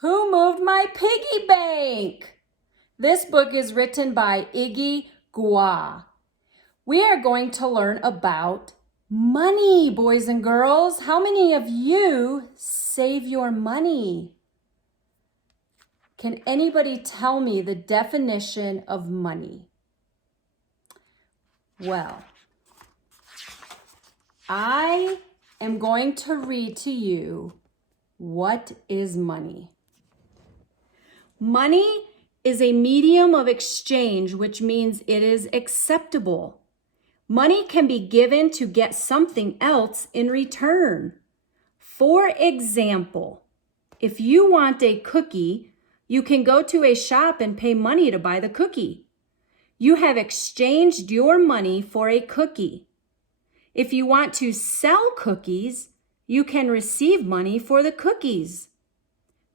Who moved my piggy bank? This book is written by Ighi Guo. We are going to learn about money, boys and girls. How many of you save your money? Can anybody tell me the definition of money? Well, I am going to read to you what is money. Money is a medium of exchange, which means it is acceptable. Money can be given to get something else in return. For example, if you want a cookie, you can go to a shop and pay money to buy the cookie. You have exchanged your money for a cookie. If you want to sell cookies, you can receive money for the cookies.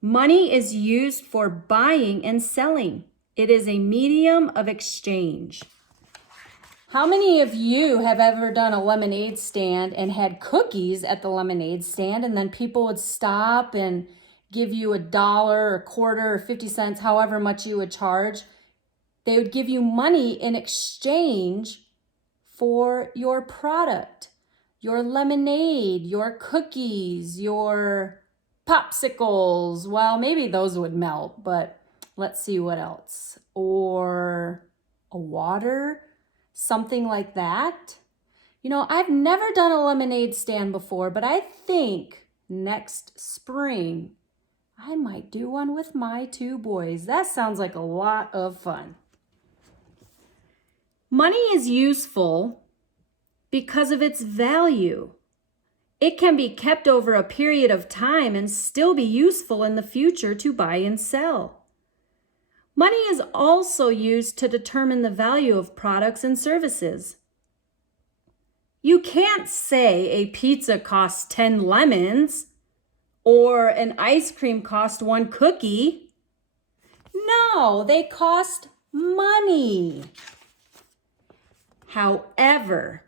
Money is used for buying and selling. It is a medium of exchange. How many of you have ever done a lemonade stand and had cookies at the lemonade stand, and then people would stop and give you $1 or a quarter or 50 cents, however much you would charge? They would give you money in exchange for your product, your lemonade, your cookies, your popsicles. Well, maybe those would melt, but let's see what else. Or a water, something like that. You know, I've never done a lemonade stand before, but I think next spring I might do one with my two boys. That sounds like a lot of fun. Money is useful because of its value. It can be kept over a period of time and still be useful in the future to buy and sell. Money is also used to determine the value of products and services. You can't say a pizza costs 10 lemons or an ice cream costs 1 cookie. No, they cost money. However,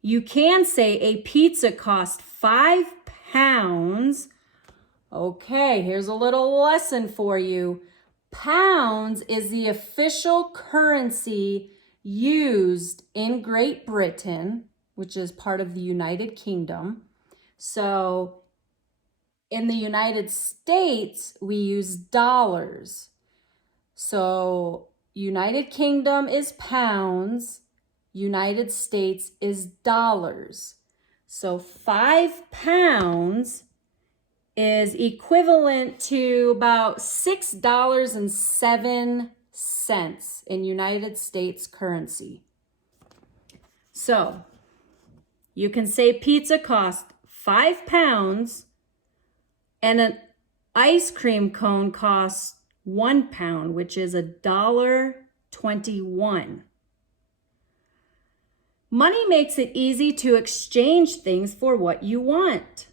you can say a pizza cost 5 pounds. Okay, here's a little lesson for you. Pounds is the official currency used in Great Britain, which is part of the United Kingdom. So in the United States, we use dollars. So United Kingdom is pounds. United States is dollars. So 5 pounds is equivalent to about $6.07 in United States currency. So you can say pizza cost 5 pounds and an ice cream cone costs 1 pound, which is $1.21. Money makes it easy to exchange things for what you want.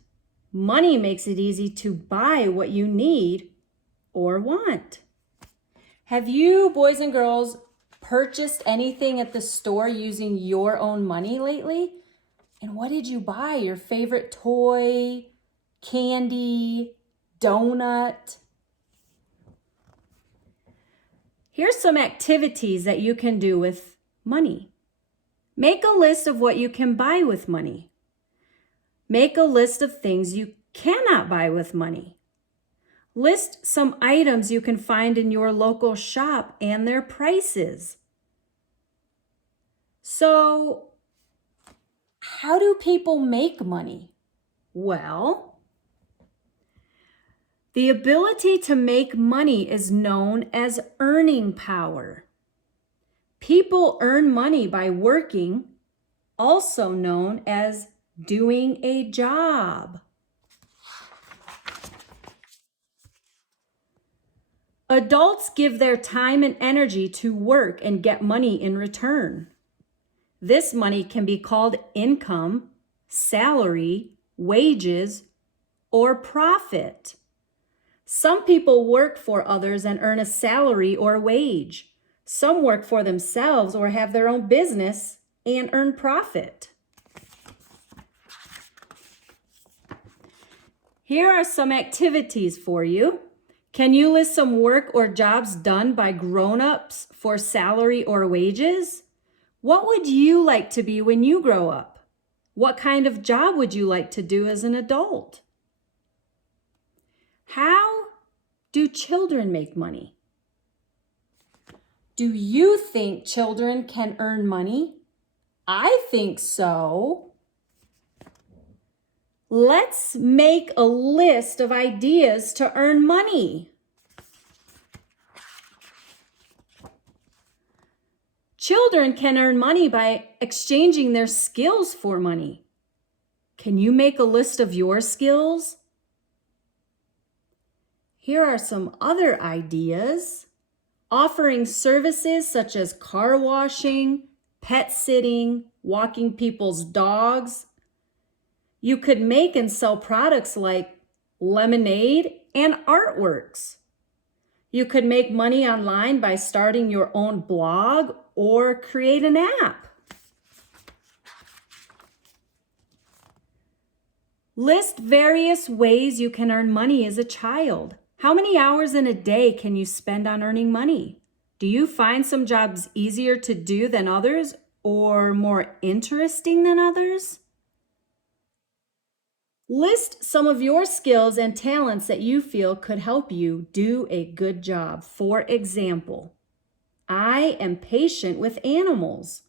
Money makes it easy to buy what you need or want. Have you, boys and girls, purchased anything at the store using your own money lately? And what did you buy? Your favorite toy, candy, donut? Here's some activities that you can do with money. Make a list of what you can buy with money. Make a list of things you cannot buy with money. List some items you can find in your local shop and their prices. So, how do people make money? Well, the ability to make money is known as earning power. People earn money by working, also known as doing a job. Adults give their time and energy to work and get money in return. This money can be called income, salary, wages, or profit. Some people work for others and earn a salary or wage. Some work for themselves or have their own business and earn profit. Here are some activities for you. Can you list some work or jobs done by grown-ups for salary or wages? What would you like to be when you grow up? What kind of job would you like to do as an adult? How do children make money? Do you think children can earn money? I think so. Let's make a list of ideas to earn money. Children can earn money by exchanging their skills for money. Can you make a list of your skills? Here are some other ideas. Offering services such as car washing, pet sitting, walking people's dogs. You could make and sell products like lemonade and artworks. You could make money online by starting your own blog or create an app. List various ways you can earn money as a child. How many hours in a day can you spend on earning money? Do you find some jobs easier to do than others or more interesting than others? List some of your skills and talents that you feel could help you do a good job. For example, I am patient with animals.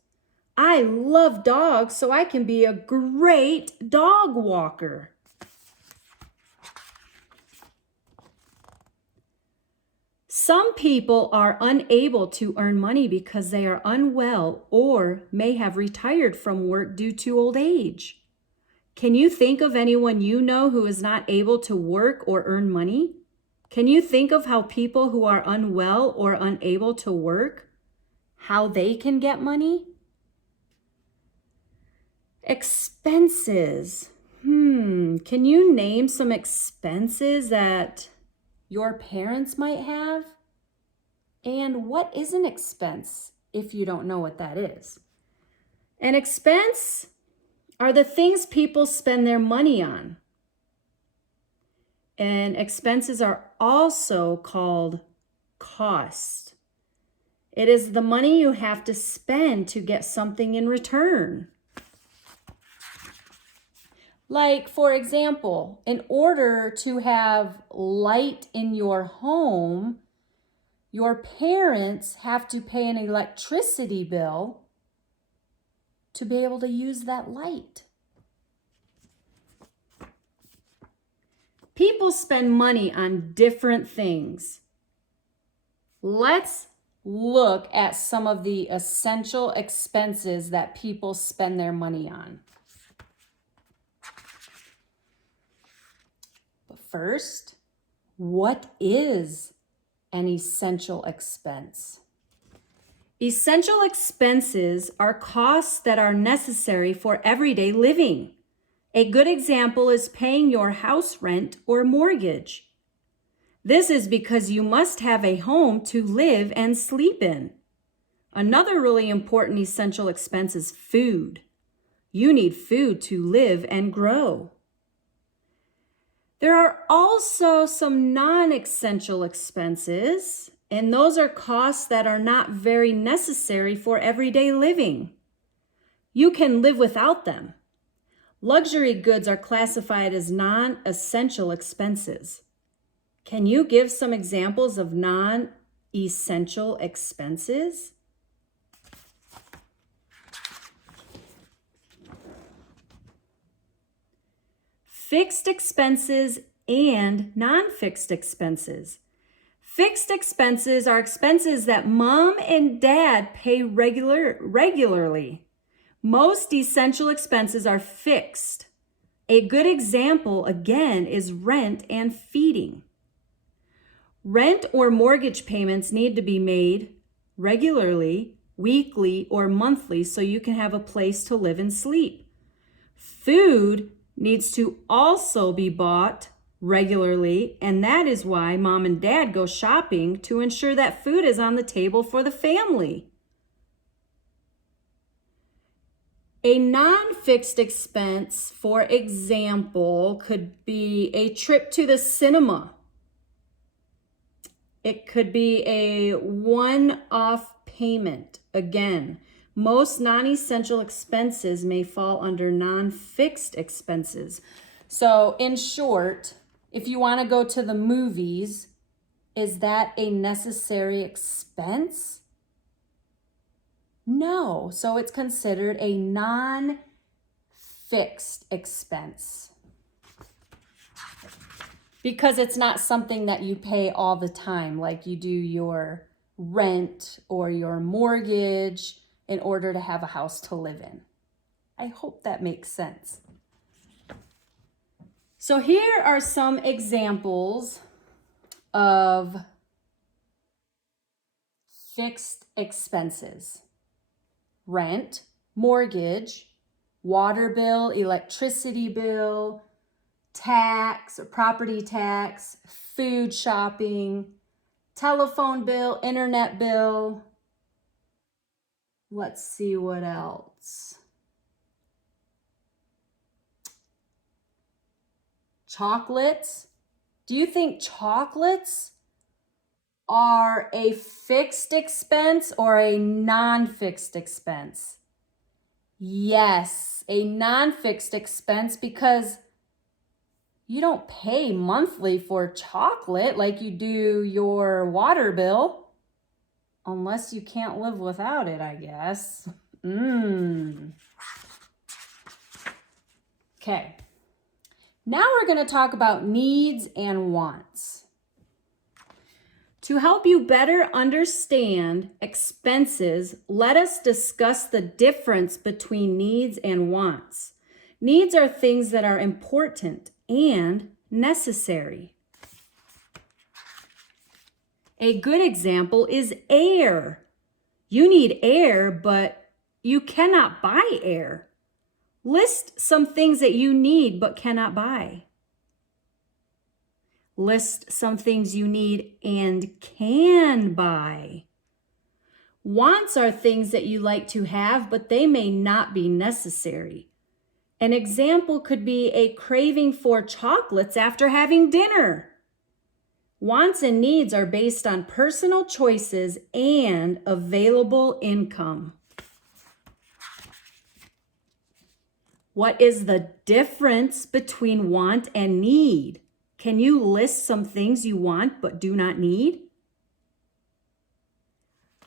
I love dogs, so I can be a great dog walker. Some people are unable to earn money because they are unwell or may have retired from work due to old age. Can you think of anyone you know who is not able to work or earn money? Can you think of how people who are unwell or unable to work, how they can get money? Expenses. Can you name some expenses that your parents might have? And what is an expense if you don't know what that is? An expense are the things people spend their money on. And expenses are also called cost. It is the money you have to spend to get something in return. Like, for example, in order to have light in your home, your parents have to pay an electricity bill to be able to use that light. People spend money on different things. Let's look at some of the essential expenses that people spend their money on. But first, what is an essential expense? Essential expenses are costs that are necessary for everyday living. A good example is paying your house rent or mortgage. This is because you must have a home to live and sleep in. Another really important essential expense is food. You need food to live and grow. There are also some non-essential expenses, and those are costs that are not very necessary for everyday living. You can live without them. Luxury goods are classified as non-essential expenses. Can you give some examples of non-essential expenses? Fixed expenses and non-fixed expenses. Fixed expenses are expenses that mom and dad pay regularly. Most essential expenses are fixed. A good example, again, is rent and feeding. Rent or mortgage payments need to be made regularly, weekly, or monthly so you can have a place to live and sleep. Food needs to also be bought regularly, and that is why mom and dad go shopping to ensure that food is on the table for the family. A non-fixed expense, for example, could be a trip to the cinema. It could be a one-off payment. Again, most non-essential expenses may fall under non-fixed expenses. So in short, if you want to go to the movies, is that a necessary expense? No. So it's considered a non-fixed expense because it's not something that you pay all the time, like you do your rent or your mortgage in order to have a house to live in. I hope that makes sense. So here are some examples of fixed expenses. Rent, mortgage, water bill, electricity bill, tax or property tax, food shopping, telephone bill, internet bill. Let's see what else. Chocolates. Do you think chocolates are a fixed expense or a non-fixed expense? Yes, a non-fixed expense because you don't pay monthly for chocolate like you do your water bill, unless you can't live without it, I guess. Okay, now we're going to talk about needs and wants. To help you better understand expenses, let us discuss the difference between needs and wants. Needs are things that are important and necessary. A good example is air. You need air, but you cannot buy air. List some things that you need but cannot buy. List some things you need and can buy. Wants are things that you like to have, but they may not be necessary. An example could be a craving for chocolates after having dinner. Wants and needs are based on personal choices and available income. What is the difference between want and need? Can you list some things you want but do not need?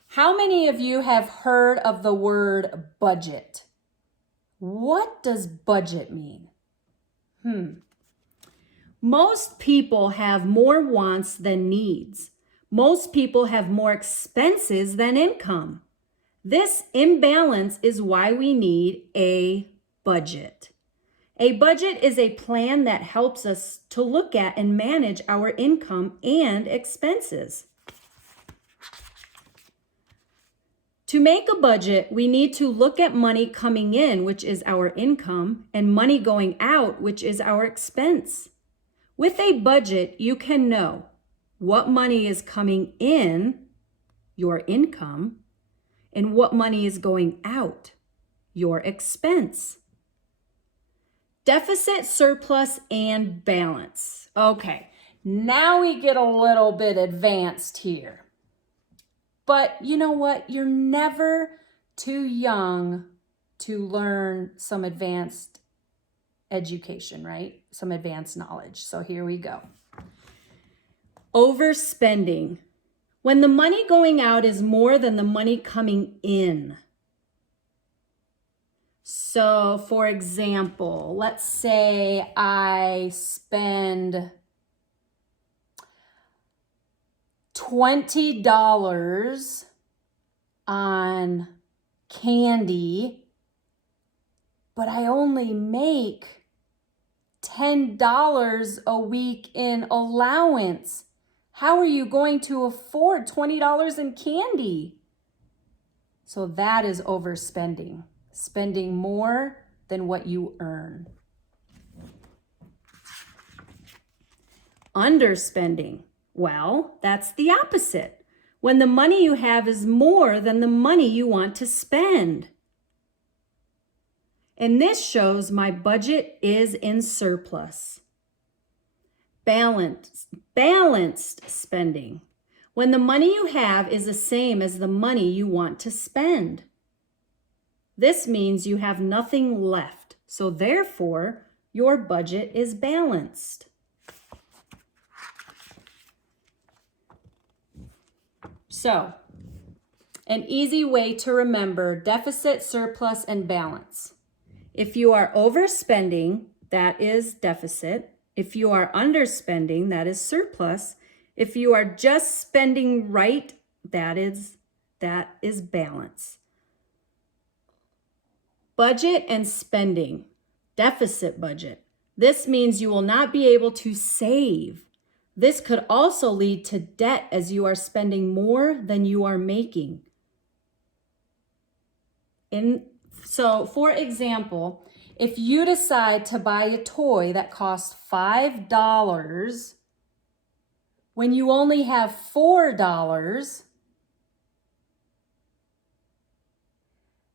How many of you have heard of the word budget? What does budget mean? Most people have more wants than needs. Most people have more expenses than income. This imbalance is why we need a budget. A budget is a plan that helps us to look at and manage our income and expenses. To make a budget, we need to look at money coming in, which is our income, and money going out, which is our expense. With a budget, you can know what money is coming in, your income, and what money is going out, your expense. Deficit, surplus, and balance. Okay, now we get a little bit advanced here. But you know what? You're never too young to learn some advanced education, right? Some advanced knowledge. So here we go. Overspending. When the money going out is more than the money coming in. So for example, let's say I spend $20 on candy, but I only make $10 a week in allowance. How are you going to afford $20 in candy? So that is overspending, spending more than what you earn. Underspending. Well, that's the opposite. When the money you have is more than the money you want to spend. And this shows my budget is in surplus. Balanced spending. When the money you have is the same as the money you want to spend. This means you have nothing left. So therefore, your budget is balanced. So, an easy way to remember deficit, surplus, and balance. If you are overspending, that is deficit. If you are underspending, that is surplus. If you are just spending right, that is balance. Budget and spending. Deficit budget. This means you will not be able to save. This could also lead to debt as you are spending more than you are making. So, for example, if you decide to buy a toy that costs $5 when you only have $4,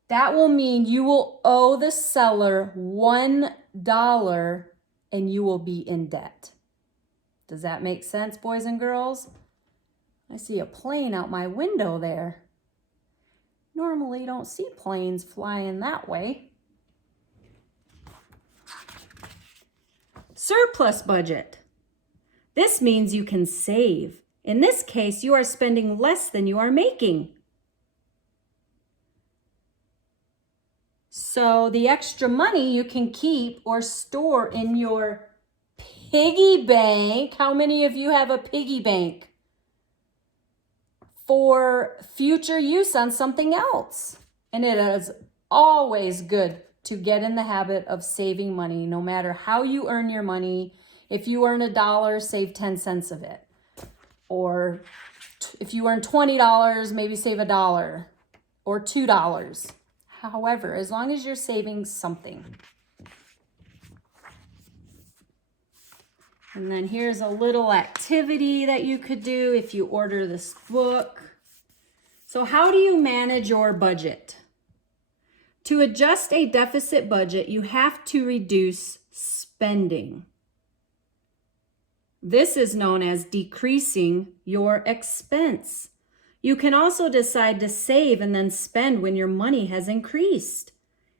that will mean you will owe the seller $1 and you will be in debt. Does that make sense, boys and girls? I see a plane out my window there. Normally, you don't see planes flying that way. Surplus budget. This means you can save. In this case, you are spending less than you are making. So the extra money you can keep or store in your piggy bank. How many of you have a piggy bank? For future use on something else. And it is always good to get in the habit of saving money, no matter how you earn your money. If you earn $1, save 10 cents of it. Or if you earn $20, maybe save $1 or $2. However, as long as you're saving something. And then here's a little activity that you could do if you order this book. So how do you manage your budget? To adjust a deficit budget, you have to reduce spending. This is known as decreasing your expense. You can also decide to save and then spend when your money has increased.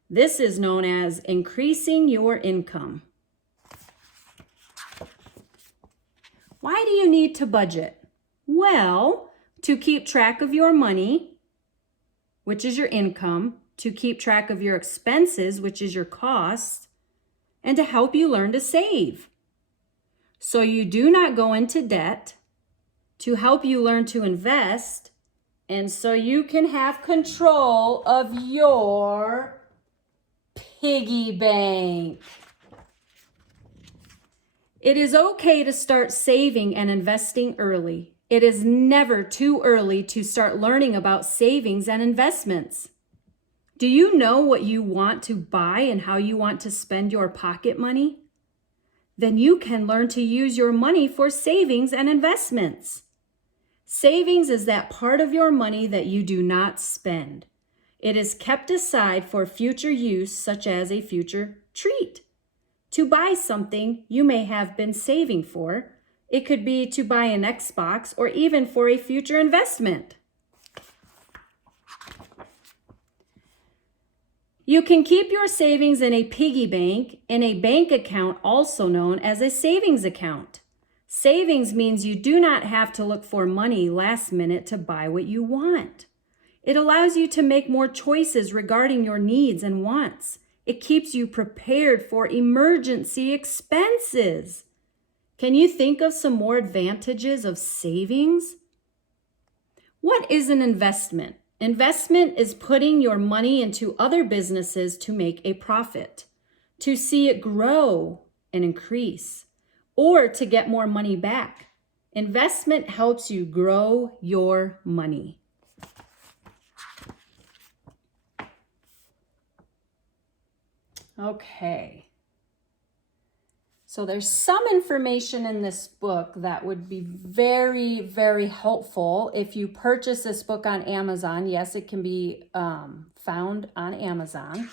This is known as increasing your income. Why do you need to budget? Well, to keep track of your money, which is your income, to keep track of your expenses, which is your costs, and to help you learn to save. So you do not go into debt, to help you learn to invest, and so you can have control of your piggy bank. It is okay to start saving and investing early. It is never too early to start learning about savings and investments. Do you know what you want to buy and how you want to spend your pocket money? Then you can learn to use your money for savings and investments. Savings is that part of your money that you do not spend. It is kept aside for future use, such as a future treat. To buy something you may have been saving for. It could be to buy an Xbox or even for a future investment. You can keep your savings in a piggy bank, in a bank account also known as a savings account. Savings means you do not have to look for money last minute to buy what you want. It allows you to make more choices regarding your needs and wants. It keeps you prepared for emergency expenses. Can you think of some more advantages of savings? What is an investment? Investment is putting your money into other businesses to make a profit, to see it grow and increase, or to get more money back. Investment helps you grow your money. Okay. So there's some information in this book that would be very, very helpful if you purchase this book on Amazon. Yes, it can be found on Amazon.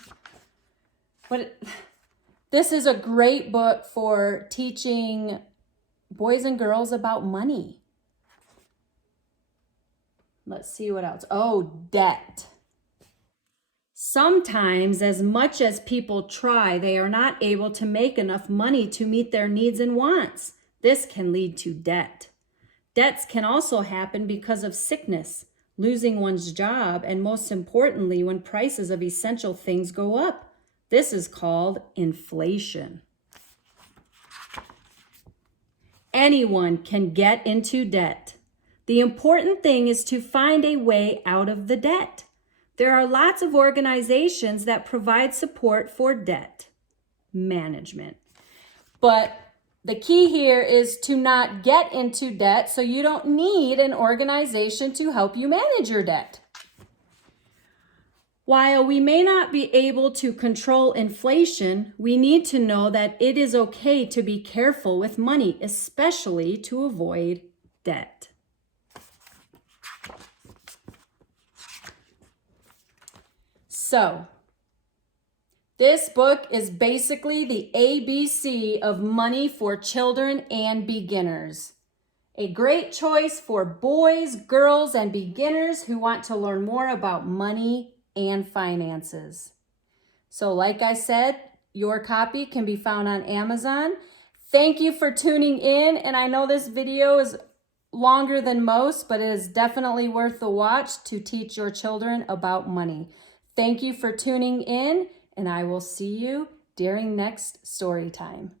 This is a great book for teaching boys and girls about money. Let's see what else. Oh, debt. Sometimes, as much as people try, they are not able to make enough money to meet their needs and wants. This can lead to debt. Debts can also happen because of sickness, losing one's job, and most importantly, when prices of essential things go up. This is called inflation. Anyone can get into debt. The important thing is to find a way out of the debt. There are lots of organizations that provide support for debt management. But the key here is to not get into debt, so you don't need an organization to help you manage your debt. While we may not be able to control inflation, we need to know that it is okay to be careful with money, especially to avoid debt. So, this book is basically the ABC of money for children and beginners. A great choice for boys, girls, and beginners who want to learn more about money and finances. So like I said, your copy can be found on Amazon. Thank you for tuning in, and I know this video is longer than most, but it is definitely worth the watch to teach your children about money. Thank you for tuning in, and I will see you during next story time.